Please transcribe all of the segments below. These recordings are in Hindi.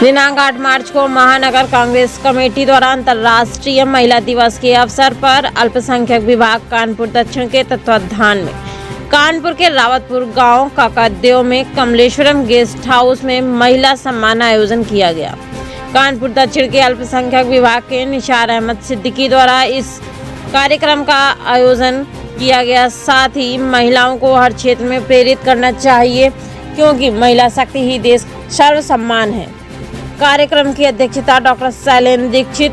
दिनांक 8 मार्च को महानगर कांग्रेस कमेटी द्वारा अंतर्राष्ट्रीय महिला दिवस के अवसर पर अल्पसंख्यक विभाग कानपुर दक्षिण के तत्वावधान में कानपुर के रावतपुर गांव काकादेव में कमलेश्वरम गेस्ट हाउस में महिला सम्मान आयोजन किया गया। कानपुर दक्षिण के अल्पसंख्यक विभाग के निशार अहमद सिद्दीकी द्वारा इस कार्यक्रम का आयोजन किया गया। साथ ही महिलाओं को हर क्षेत्र में प्रेरित करना चाहिए, क्योंकि महिला शक्ति ही देश सर्वसम्मान है। कार्यक्रम की अध्यक्षता डॉक्टर शैलेंद्र दीक्षित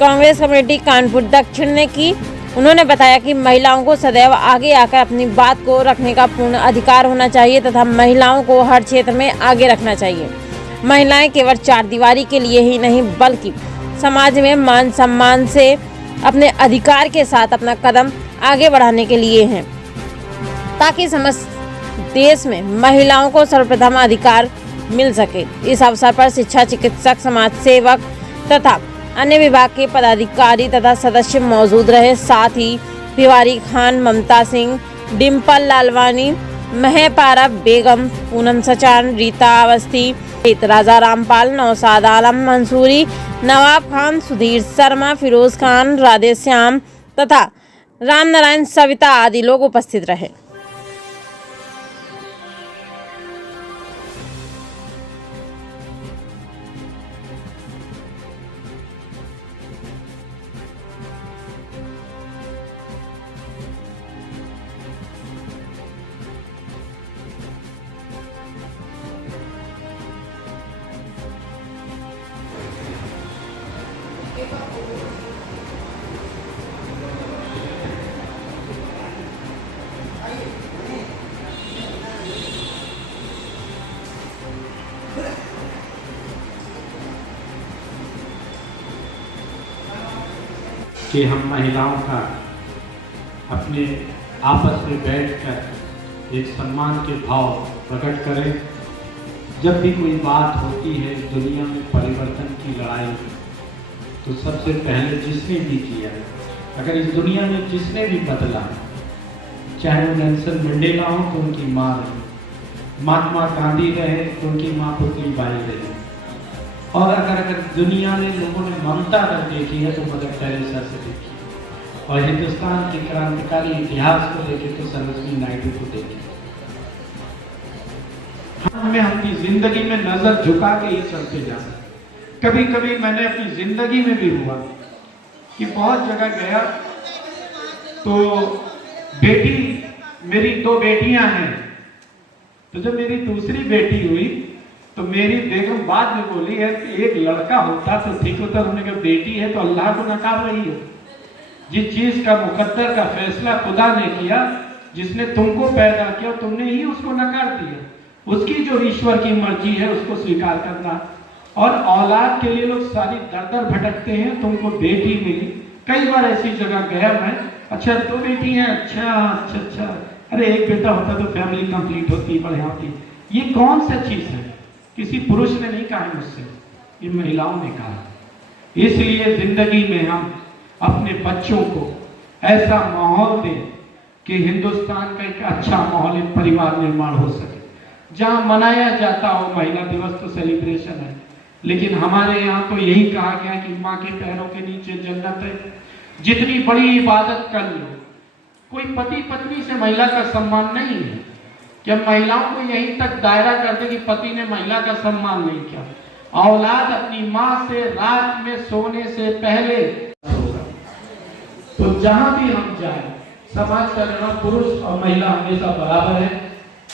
कांग्रेस कमेटी कानपुर दक्षिण ने की। उन्होंने बताया कि महिलाओं को सदैव आगे आकर अपनी बात को रखने का पूर्ण अधिकार होना चाहिए तथा महिलाओं को हर क्षेत्र में आगे रखना चाहिए। महिलाएं केवल चार दीवारी के लिए ही नहीं, बल्कि समाज में मान सम्मान से अपने अधिकार के साथ अपना कदम आगे बढ़ाने के लिए हैं, ताकि समस्त देश में महिलाओं को सर्वप्रथम अधिकार मिल सके। इस अवसर पर शिक्षा, चिकित्सक, समाज सेवक तथा अन्य विभाग के पदाधिकारी तथा सदस्य मौजूद रहे। साथ ही भिवारी खान, ममता सिंह, डिम्पल लालवानी, महपारा बेगम, पूनम सचान, रीता अवस्थी, राजा रामपाल, नौशाद आलम मंसूरी, नवाब खान, सुधीर शर्मा, फिरोज खान, राधे श्याम तथा राम नारायण सविता आदि लोग उपस्थित रहे। कि हम महिलाओं का अपने आपस में बैठकर एक सम्मान के भाव प्रकट करें। जब भी कोई बात होती है दुनिया में परिवर्तन की लड़ाई, तो सबसे पहले जिसने भी किया, अगर इस दुनिया में जिसने भी बदला, चाहे वो नेल्सन मंडेला हो तो उनकी माँ रही, महात्मा गांधी रहे तो उनकी माँ पुतलीबाई रही, और अगर दुनिया में लोगों ने ममता कर देखी है तो मदर टेरेसा से देखी, और हिंदुस्तान के क्रांतिकारी इतिहास को देखे तो सरोजिनी नायडू को देखे। हमें अपनी जिंदगी में नजर झुका के ही चलते जाना। कभी कभी मैंने अपनी जिंदगी में भी हुआ कि बहुत जगह गया तो बेटी, मेरी दो बेटियां हैं, तो जब मेरी दूसरी बेटी हुई तो मेरी बेगम बाद में बोली है कि एक लड़का होता तो ठीक होता। उन्होंने कहा बेटी है तो अल्लाह को नकार रही है। जिस चीज का मुकद्दर का फैसला खुदा ने किया, जिसने तुमको पैदा किया, तुमने ही उसको नकार दिया। उसकी जो ईश्वर की मर्जी है उसको स्वीकार करना। और औलाद के लिए लोग सारी दर दर भटकते हैं। तुमको बेटी मिली, कई बार ऐसी जगह गया मैं, अच्छा दो बेटी हैं, अच्छा, अरे एक बेटा होता तो फैमिली कंप्लीट होती, बढ़िया होती। ये कौन सा चीज है? किसी पुरुष ने नहीं कहा मुझसे, ये महिलाओं ने कहा। इसलिए जिंदगी में हम अपने बच्चों को ऐसा माहौल दें कि हिंदुस्तान का एक अच्छा माहौल, एक परिवार निर्माण हो सके। जहां मनाया जाता हो महिला दिवस तो सेलिब्रेशन है, लेकिन हमारे यहाँ तो यही कहा गया कि माँ के पैरों के नीचे जन्नत है। जितनी बड़ी इबादत कर लो, कोई पति पत्नी से महिला का सम्मान नहीं है। जब महिलाओं को यहीं तक दायरा कर दे कि पति ने महिला का सम्मान नहीं किया। औलाद अपनी माँ से रात में सोने से पहले होगा। तो जहां भी हम जाए, समाज का निर्माण पुरुष और महिला हमेशा बराबर है,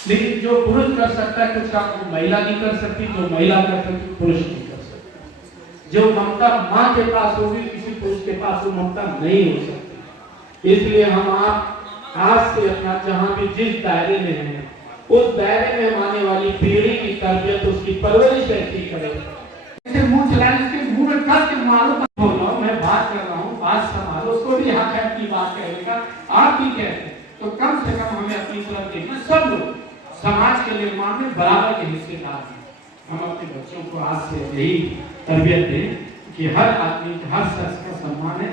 लेकिन जो पुरुष कर सकता है कुछ काम वो महिला नहीं कर सकती, जो महिला कर सकती पुरुष नहीं कर सकती। जो ममता माँ के पास होगी, किसी पुरुष के पास वो ममता नहीं हो सकती। इसलिए हम आप आज से अपना जहां भी जिस दायरे में है, उस दायरे में आने वाली पीढ़ी की तरबियत, उसकी परवरिश ऐसी करें। मुंह चलाने के मुंह में कस मारो, बोल रहा हूं, मैं बात कर रहा हूं, बात संभालो। उसको भी हक है अपनी बात कहने का, आप भी कहते हैं, तो कम से कम हमें अपनी तरफ देखना। सब लोग समाज के निर्माण में बराबर के हिस्सेदार हैं। हम अपने बच्चों को आज से यही तरबियत दें कि हर आदमी, हर शख्स का सम्मान है,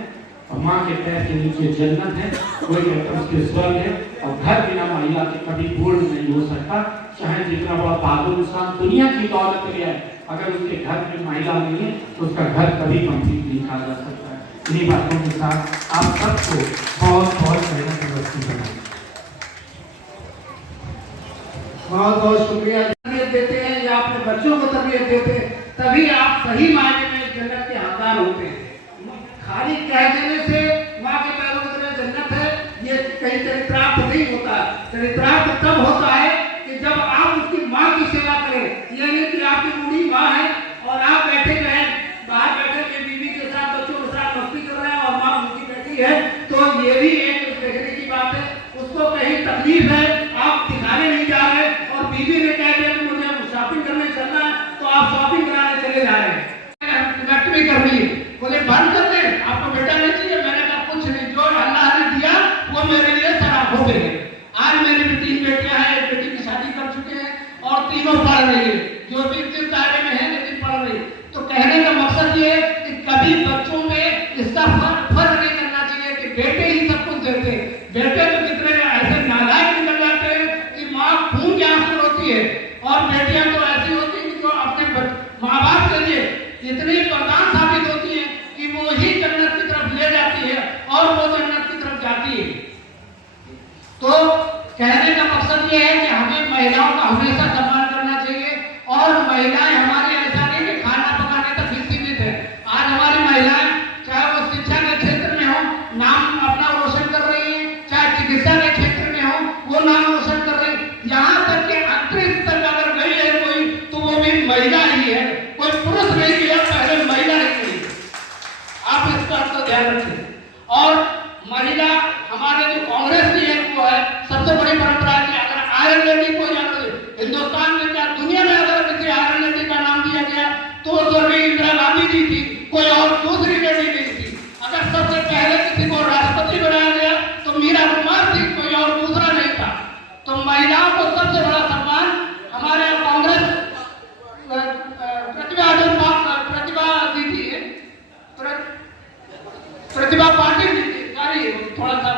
और माँ के पैर के नीचे जन्नत है, कोई कहता उसके स्वर्ग है, और घर बिना महिला के कभी पूर्ण नहीं हो सकता। चाहे जितना बड़ा बहादुर इंसान दुनिया की दौलत ले आए, अगर उसके घर में महिला नहीं है तो उसका घर कभी कंप्लीट नहीं कहा जा सकता है। इन्हीं बातों के साथ आप सबको बहुत बहुत मेहनत दिवस की बधाई। बहुत बहुत शुक्रिया। तरबियत देते हैं या अपने बच्चों को तरबियत देते हैं, तभी आप सही मायने में जन्नत के हकदार होते हैं। खाली कह देने से माँ के पैरों की तरह जन्नत है, ये कहीं चरित्रार्थ नहीं होता। चरित्रार्थ तब होता है कि जब आप उसकी माँ की सेवा करें। ये नहीं कि आपकी बूढ़ी माँ है और आप बैठे जो है बाहर बैठे के बीवी के साथ बच्चों के साथ मस्ती कर रहे हैं और माँ उनकी बैठी है, तो ये भी एक देखने की बात है। उसको कहीं तकलीफ है, आप दिखाने नहीं जा रहे और बीवी ने कह दिया कि मुझे शॉपिंग करने चलना है, तो आप शॉपिंग कराने चले जा रहे हैं। कनेक्ट भी कर रही है, बोले बंद कर दे, आपको बेटा नहीं चाहिए। मैंने कहा कुछ नहीं, जो अल्लाह ने दिया वो मेरे लिए शराब हो गई है। आज मेरी भी 3 बेटियां हैं, एक बेटी की शादी कर चुके हैं और तीनों पढ़ रही है, जो भी इस दायरे में है लेकिन पढ़ रही। तो कहने का मकसद ये है कि कभी बच्चों में इसका फर्क नहीं करना चाहिए कि बेटे ही सब कुछ देते हैं। बेटे तो कितने ऐसे नालायक निकल जाते हैं कि माँ खून के आंसू रोती है, और बेटियां तो ऐसी होती हैं कि जो अपने माँ बाप के लिए इतनी वरदान साबित होती है कि वो ही जन्नत की तरफ ले जाती है और वो जन्नत की तरफ जाती है। तो कहने का मकसद ये है कि हमें महिलाओं का हमेशा सम्मान करना चाहिए, और महिलाएं हमारे ऐसा नहीं कि खाना पकाने तक ही सीमित है। आज हमारी महिलाएं चाहे वो शिक्षा के क्षेत्र में हो, नाम अपना रोशन कर रही है, चाहे चिकित्सा के क्षेत्र में हो, वो नाम रोशन कर रही है। यहाँ तक कि अंतरिक्ष तक अगर गई है कोई, तो वो भी महिला ही है, कोई पुरुष नहीं गया, पहले महिला ही गई। आप इस बात का ध्यान रखें। और महिला हमारे जो कांग्रेस की है वो है सबसे बड़ी परंपरा है कि अगर आयरन लेडी को हिंदुस्तान में क्या दुनिया में अगर किसी आयरन लेडी का नाम दिया गया तो स्वर्गीय इंदिरा गांधी जी थी, कोई और दूसरी लेडी नहीं थी। अगर सबसे पहले किसी को राष्ट्रपति बनाया गया तो मीरा कुमार थी, कोई और दूसरा नहीं था। तो महिलाओं को सबसे बड़ा सम्मान हमारे कांग्रेस प्रतिभा पाटिल जी थी, सॉरी थोड़ा सा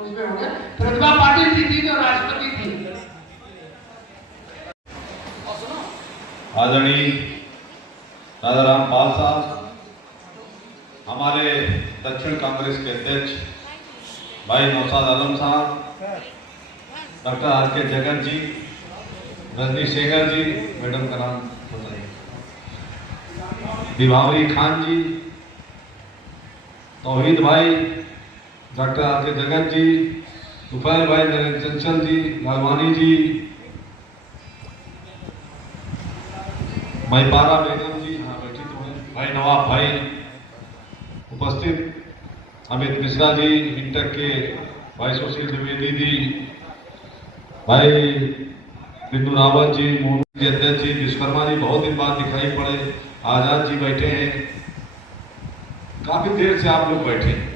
उसमें हो गया, प्रतिभा पाटिल जी थी जो राष्ट्रपति थी। आदरणीय राजाराम पाल साहब, हमारे दक्षिण कांग्रेस के अध्यक्ष भाई नौशाद आलम साहब, डॉक्टर आर के जगन जी, रजनी शेखर जी, मैडम का नाम बताइए, विभावरी खान जी, तौहीद भाई, डॉक्टर आर के जगन जी, सुफैल भाई, नरेंद्र चंचल जी, लालवानी जी, महिपारा बेगम जी, हाँ बैठी तो है, भाई नवाब भाई उपस्थित, अमित मिश्रा जी, इंटक के भाई सुशील द्विवेदी जी, भाई बिंदु रावत जी, मोहन जी अध्यक्ष जी, विश्वकर्मा जी बहुत दिन बाद दिखाई पड़े, आजाद जी बैठे हैं, काफी देर से आप लोग बैठे हैं।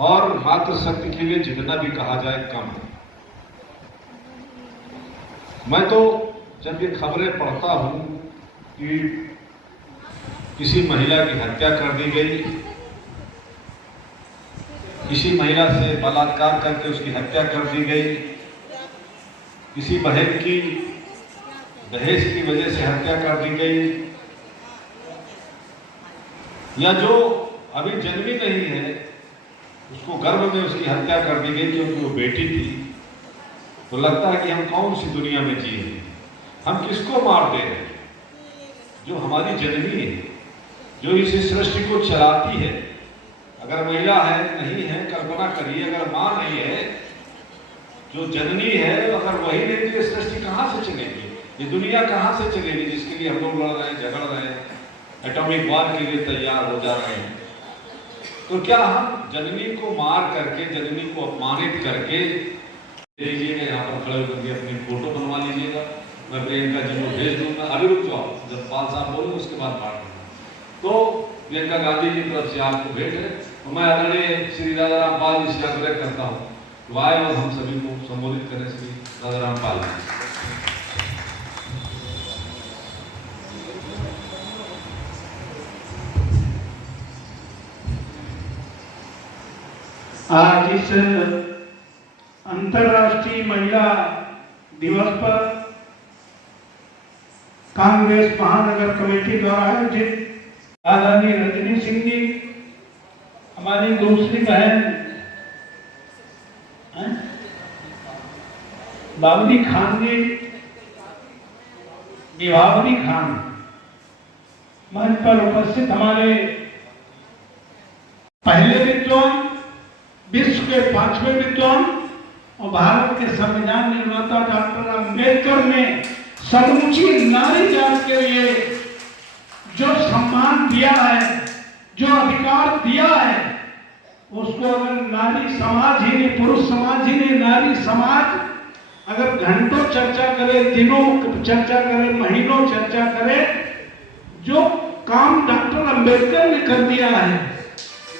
और मातृशक्ति के लिए जितना भी कहा जाए कम है। मैं तो जब ये खबरें पढ़ता हूं कि किसी महिला की हत्या कर दी गई, किसी महिला से बलात्कार करके उसकी हत्या कर दी गई, किसी बहन की दहेज की वजह से हत्या कर दी गई, या जो अभी जन्मी नहीं है उसको गर्भ में उसकी हत्या कर दी गई क्योंकि वो बेटी थी, तो लगता है कि हम कौन सी दुनिया में जी रहे हैं। हम किसको मार दे रहे हैं? जो हमारी जननी है, जो इस सृष्टि को चलाती है। अगर महिला है नहीं है, कल्पना करिए, अगर माँ नहीं है, जो जननी है, अगर वही नहीं तो सृष्टि कहाँ से चलेगी, ये दुनिया कहाँ से चलेगी जिसके लिए हम लोग लड़ रहे हैं, झगड़ रहे हैं, एटॉमिक वार के लिए तैयार हो जा रहे हैं। तो क्या हम जननी को मार करके, जननी को अपमानित करके लीजिएगा, यहाँ पर खड़े होकर अपनी फोटो बनवा लीजिएगा, मैं प्रियंका जी को भेज दूंगा। अभी रुक जाओ, जब पाल साहब बोले उसके बाद बात करूँगा। तो प्रियंका गांधी की तरफ से आपको भेंट है, तो मैं आदरणीय श्री राजाराम पाल जी से आग्रह करता हूँ तो आए और हम सभी को संबोधित करें। श्री राजाराम पाल जी। आज इस अंतर्राष्ट्रीय महिला दिवस पर कांग्रेस महानगर कमेटी द्वारा आयोजित आदरणीय रजनी सिंह जी, हमारी दूसरी बहन बावली खान जी, विभावरी खान, मंच पर उपस्थित हमारे पहले विद्वान, विश्व के 5वें विद्वान और भारत के संविधान निर्माता डॉक्टर अम्बेडकर ने समूची नारी जात के लिए जो सम्मान दिया है, जो अधिकार दिया है, उसको अगर नारी समाज ही नहीं, पुरुष समाज ही नहीं, नारी समाज अगर घंटों चर्चा करे, दिनों चर्चा करे, महीनों चर्चा करे, जो काम डॉक्टर अम्बेडकर ने कर दिया है,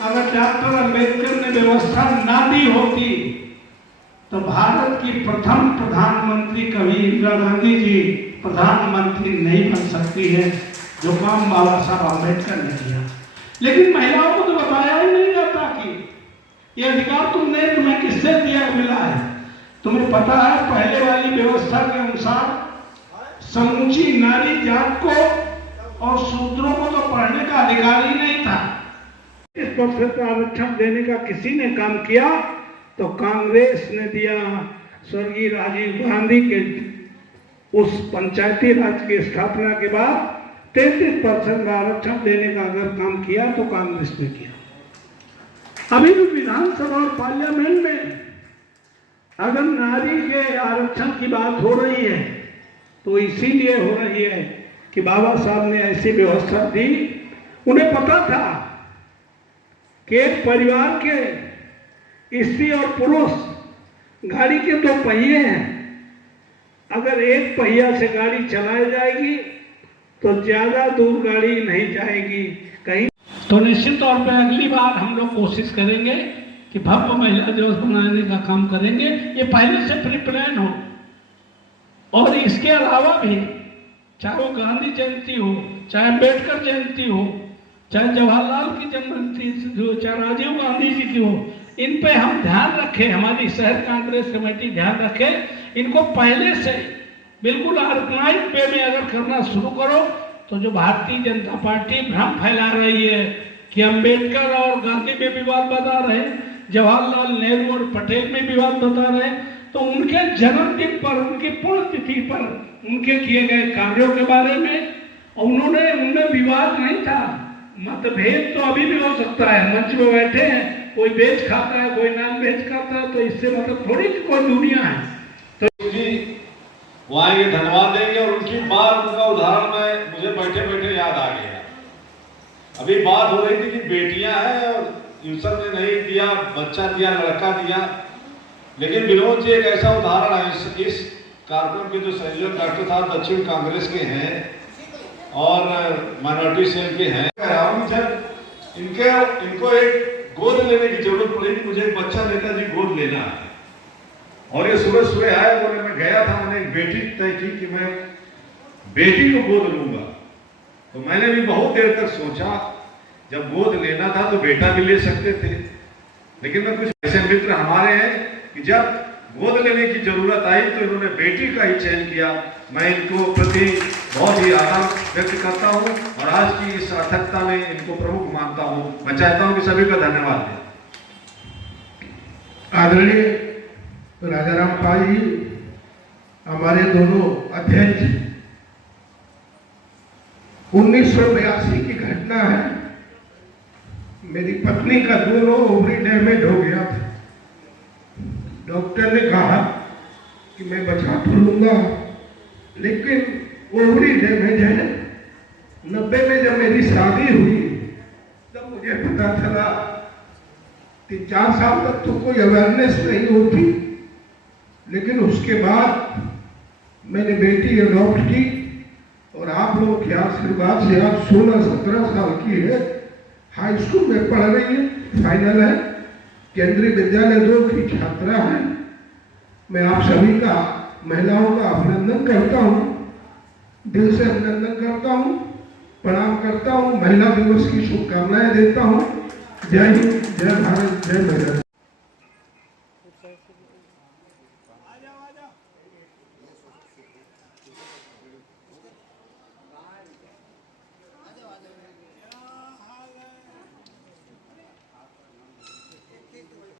अगर डॉक्टर अम्बेडकर ने व्यवस्था ना दी होती तो भारत की प्रथम प्रधानमंत्री कभी इंदिरा गांधी जी प्रधानमंत्री नहीं बन सकती है, जो काम बाबा साहब अम्बेडकर ने किया। लेकिन महिलाओं को तो बताया ही नहीं जाता कि ये अधिकार तुम्हें किससे दिया मिला है। तुम्हें पता है, पहले वाली व्यवस्था के अनुसार समूची नारी जात को और शूद्रों को तो पढ़ने का अधिकार ही नहीं था। इस प्रतिशत आरक्षण देने का किसी ने काम किया तो कांग्रेस ने दिया। स्वर्गीय राजीव गांधी के उस पंचायती राज की स्थापना के बाद 33% आरक्षण देने का अगर काम किया तो कांग्रेस ने किया। अभी भी विधानसभा और पार्लियामेंट में अगर नारी के आरक्षण की बात हो रही है तो इसीलिए हो रही है कि बाबा साहब ने ऐसी व्यवस्था दी। उन्हें पता था कि एक परिवार के स्त्री और पुरुष गाड़ी के 2 पहिए हैं, अगर एक पहिया से गाड़ी चलाई जाएगी तो ज्यादा दूर गाड़ी नहीं जाएगी कहीं। तो निश्चित तौर पर अगली बार हम लोग कोशिश करेंगे कि भव्य महिला दिवस मनाने का काम करेंगे। ये पहले से प्री प्लान हो, और इसके अलावा भी चाहे वो गांधी जयंती हो, चाहे अम्बेडकर जयंती हो, चाहे जवाहरलाल की जन्मजयंती हो, चाहे राजीव गांधी जी की हो, इन पे हम ध्यान रखें, हमारी शहर कांग्रेस कमेटी ध्यान रखे। इनको पहले से बिल्कुल ऑर्गेनाइज वे में अगर करना शुरू करो तो जो भारतीय जनता पार्टी भ्रम फैला रही है कि अम्बेडकर और गांधी में विवाद बता रहे, जवाहरलाल नेहरू और पटेल में विवाद बता रहे, तो उनके जन्मदिन पर, उनकी पुण्यतिथि पर उनके किए गए कार्यों के बारे में उनमें विवाद नहीं था। मतभेद तो अभी भी हो सकता है, मंच में बैठे हैं, कोई वेज खाता है, कोई नॉन वेज खाता है, तो इससे मतलब थोड़ी कि कोई दुनिया है। तो जी वो आएंगे, धन्यवाद देंगे। और उनकी बात, उनका उदाहरण में मुझे बैठे बैठे याद आ गया। अभी बात हो रही थी कि बेटियां हैं और यूसुफ ने नहीं दिया, बच्चा दिया, लड़का दिया, लेकिन विनोद जी एक ऐसा उदाहरण है। इस कार्यक्रम के जो संयोजक डॉक्टर साहब दक्षिण कांग्रेस के हैं और माइनॉरिटी सेल के हैं, जब इनको एक गोद लेने की जरूरत पड़ी, मुझे एक बच्चा नेताजी गोद लेना है, और ये सुबह सुबह आए, बोले मैं गया था, मैंने एक बेटी तय की कि मैं बेटी को गोद लूंगा। तो मैंने भी बहुत देर तक सोचा, जब गोद लेना था तो बेटा भी ले सकते थे, लेकिन मैं कुछ ऐसे मित्र हमारे हैं कि जब गोद लेने की जरूरत आई तो इन्होंने बेटी का ही चयन किया। मैं इनको प्रति बहुत ही आभार व्यक्त करता हूं और आज की इस सार्थकता में इनको प्रमुख मानता हूं। मैं चाहता हूं कि सभी का धन्यवाद दें। आदरणीय राजाराम पाल जी, हमारे दोनों अध्यक्ष, 1982 की घटना है। मेरी पत्नी का दोनों ओवरी डैमेज हो गया था। डॉक्टर ने कहा कि मैं बचा तो लूंगा, लेकिन ओवरी डैमेज है। 90 में जब मेरी शादी हुई तब मुझे पता चला। 3-4 साल तक तो कोई अवेयरनेस नहीं होती, लेकिन उसके बाद मैंने बेटी अडॉप्ट की और आप लोगों के आशीर्वाद से आज 16-17 साल की है, हाई स्कूल में पढ़ रही है, फाइनल है, केंद्रीय विद्यालय 2 की छात्रा है। मैं आप सभी का, महिलाओं का अभिनंदन करता हूँ, दिल से अभिनंदन करता हूँ, प्रणाम करता हूँ, महिला दिवस की शुभकामनाएं देता हूँ। जय हिंद, जय भारत, जय महिला।